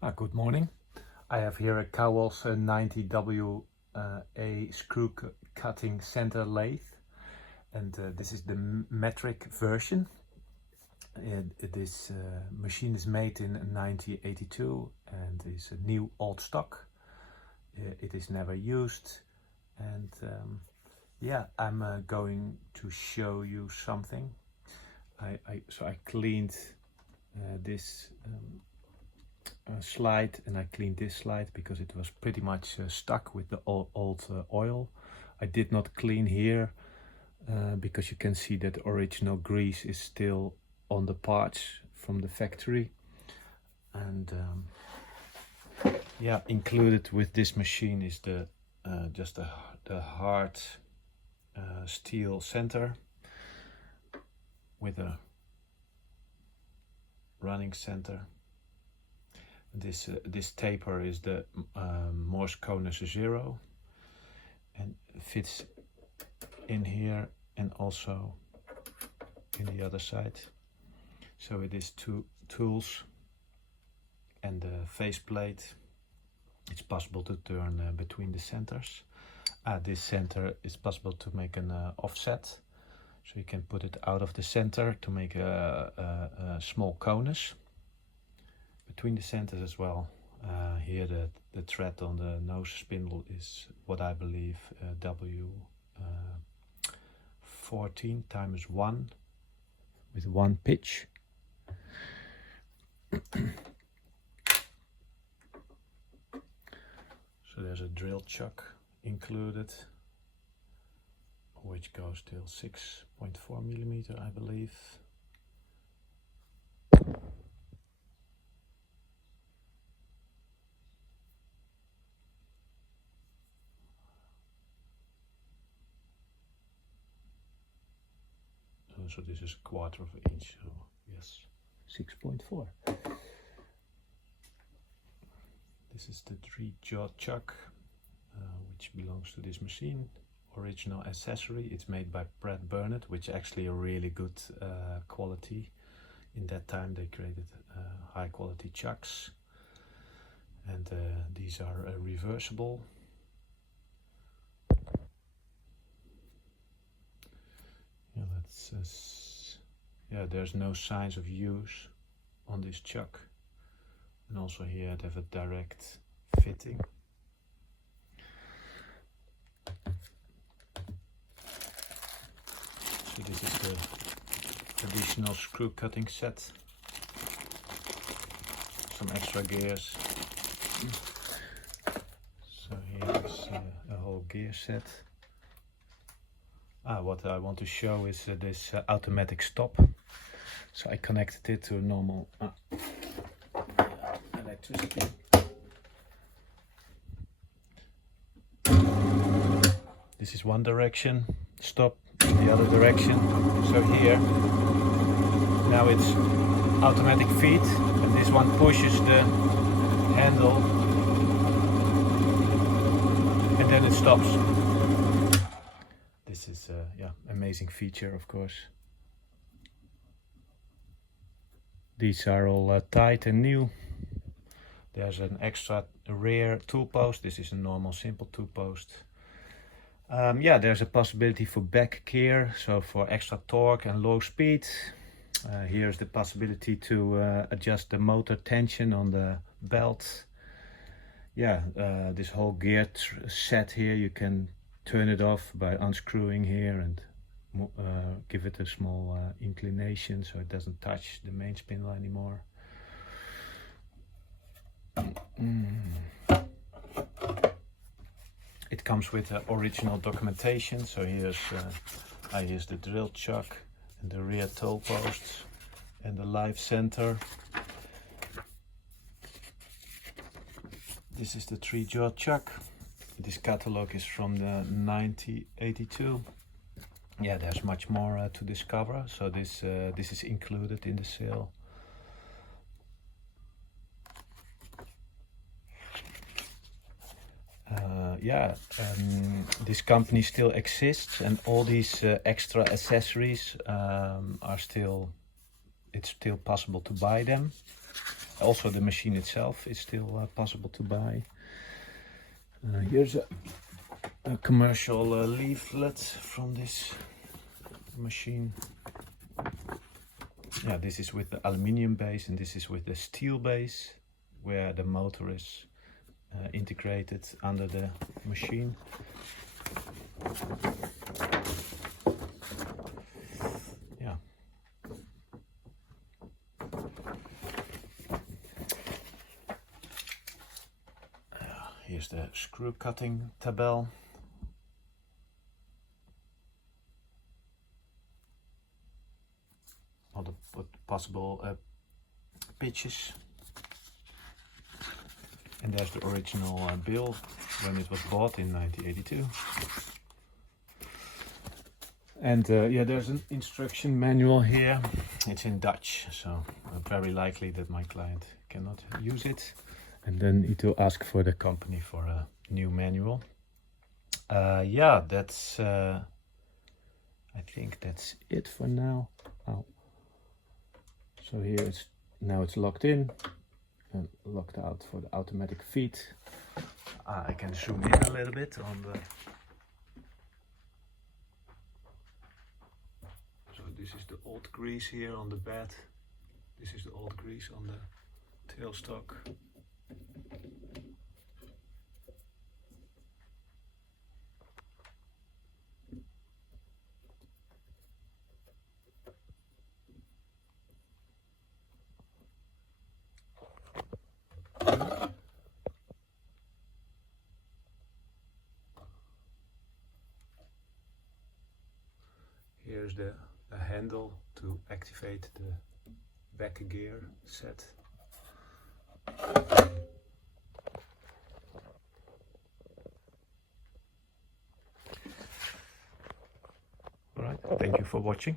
Good morning. I have here a Cowells 90ME screw cutting center lathe, and this is the metric version. This machine is made in 1982 and is a new old stock. It is never used, and yeah, I'm going to show you something. So I cleaned this slide, and I cleaned this slide because it was pretty much stuck with the old oil. I did not clean here because you can see that original grease is still on the parts from the factory. And yeah, included with this machine is the just the hard steel center with a running center. This taper is the Morse conus 0 and fits in here and also in the other side. So it is two tools and the faceplate. It's possible to turn between the centers. This center is possible to make an offset, so you can put it out of the center to make a small conus between the centers as well. Here the thread on the nose spindle is what I believe W14 times 1 with 1 pitch. So there's a drill chuck included, which goes till 6.4 millimeter, I believe. So this is a 1/4 of an inch, so yes, 6.4. This is the 3-jaw chuck, which belongs to this machine. Original accessory. It's made by Pratt Burnerd, which actually a really good quality. In that time they created high quality chucks, and these are reversible. Yeah, there's no signs of use on this chuck, and also here they have a direct fitting. So this is the traditional screw cutting set. Some extra gears. So here is a whole gear set. What I want to show is this automatic stop. So I connected it to a normal electricity. This is one direction, stop the other direction. So here, now it's automatic feed, and this one pushes the handle and then it stops. This is yeah, amazing feature, of course. These are all tight and new. There's an extra rear tool post. This is a normal simple tool post. Yeah, there's a possibility for back gear, so for extra torque and low speed. Here's the possibility to adjust the motor tension on the belt. Yeah, this whole gear set here, you can turn it off by unscrewing here and give it a small inclination so it doesn't touch the main spindle anymore. It comes with original documentation. So here's the drill chuck and the rear toe posts and the live center. This is the 3-jaw chuck. This catalog is from the 1982. Yeah, there's much more to discover. So this is included in the sale. Yeah, this company still exists, and all these extra accessories are still, it's still possible to buy them. Also the machine itself is still possible to buy. Here's a commercial leaflet from this machine. Yeah, this is with the aluminium base and this is with the steel base, where the motor is integrated under the machine. Yeah. Here's the screw cutting tabel. All the possible pitches. And there's the original bill when it was bought in 1982. And yeah, there's an instruction manual here. It's in Dutch, so very likely that my client cannot use it. And then it will ask for the company for a new manual. Yeah, that's I think that's it for now. Oh. So here it's now it's locked in and locked out for the automatic feed. I can zoom in a little bit on the. So this is the old grease here on the bed. This is the old grease on the tailstock. Here's the handle to activate the Backgear set. Alright, thank you for watching.